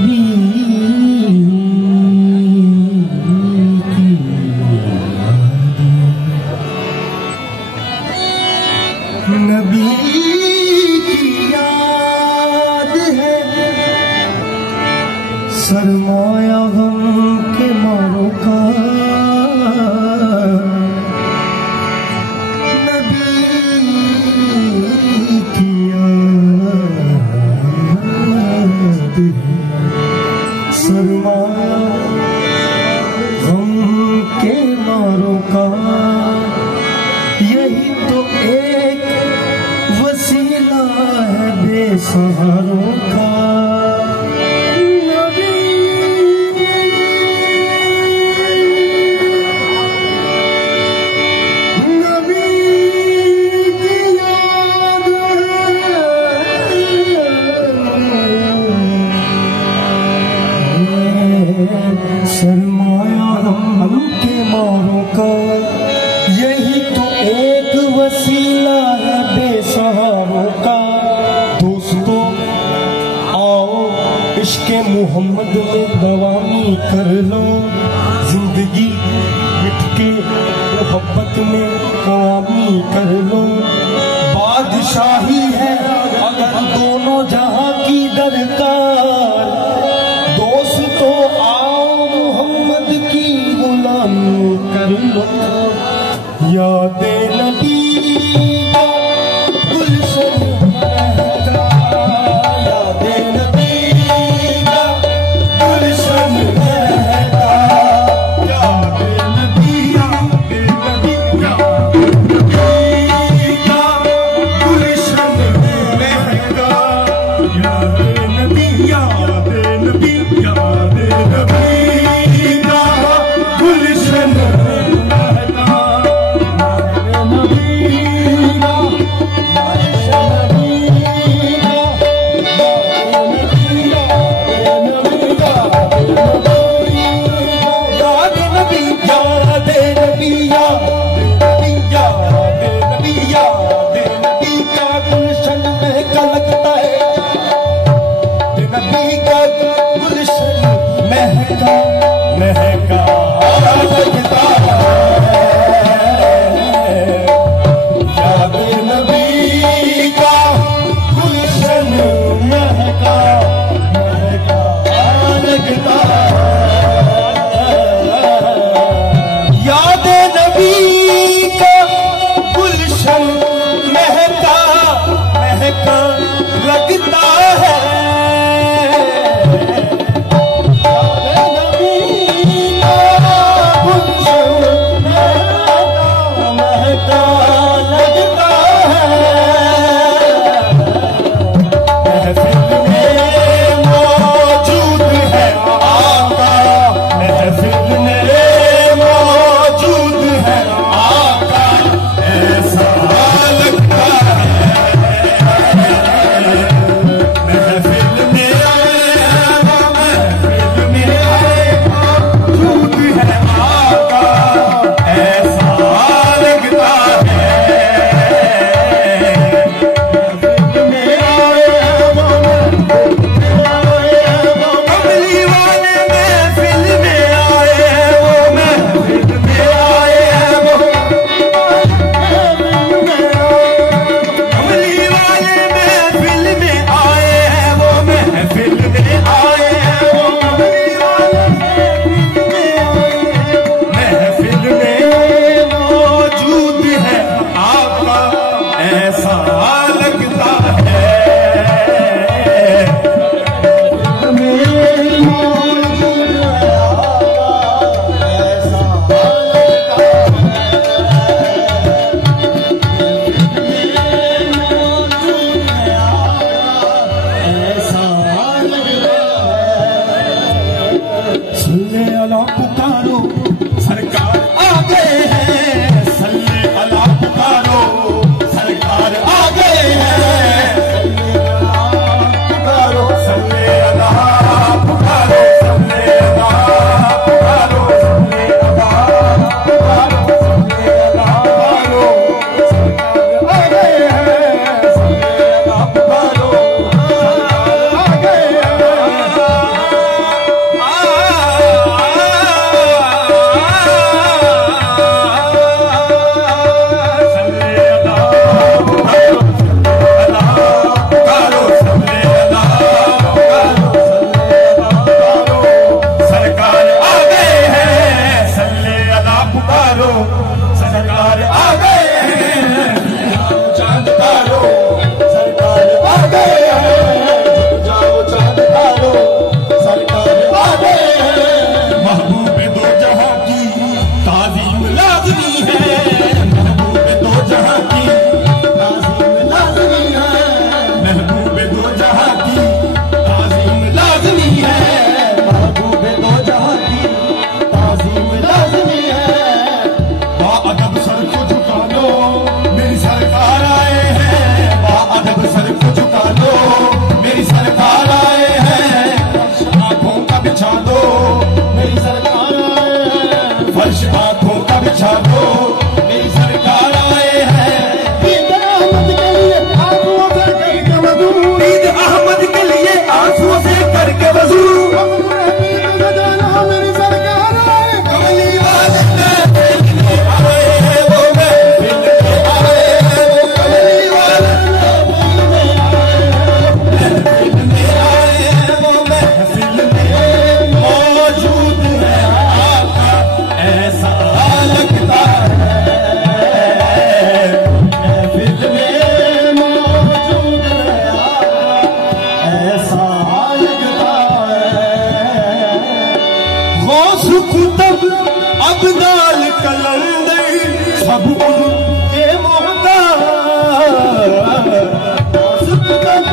नबी की नबी की याद है, सरमाया गम के मारों का। नबी की याद है, सरमाया गम के मारों का। यही तो एक वसीला है बेसहारों का। सरमाया हम के मारों का, यही तो एक वसीला है बेसहारों का। दोस्तों आओ इश्क़े मोहम्मद में दवामी कर लो, जिंदगी मिट के मोहब्बत में कवामी कर लो। बादशाही है अगर दोनों जहां की दरकार, दोस्तों आओ मोहम्मद की गुलामी कर लो। याद नबी का गुलशन महका, याद नबी का गुलशन महका, याद नबी का गुलशन महका, याद नबी का गुलशन महका। महका लगता है, याद नबी का गुलशन महका महका लगता है। याद नबी का गुलशन महका महका लगता है। सुख तब अबदाल कलंदर सब उनके मोहताज सुख तब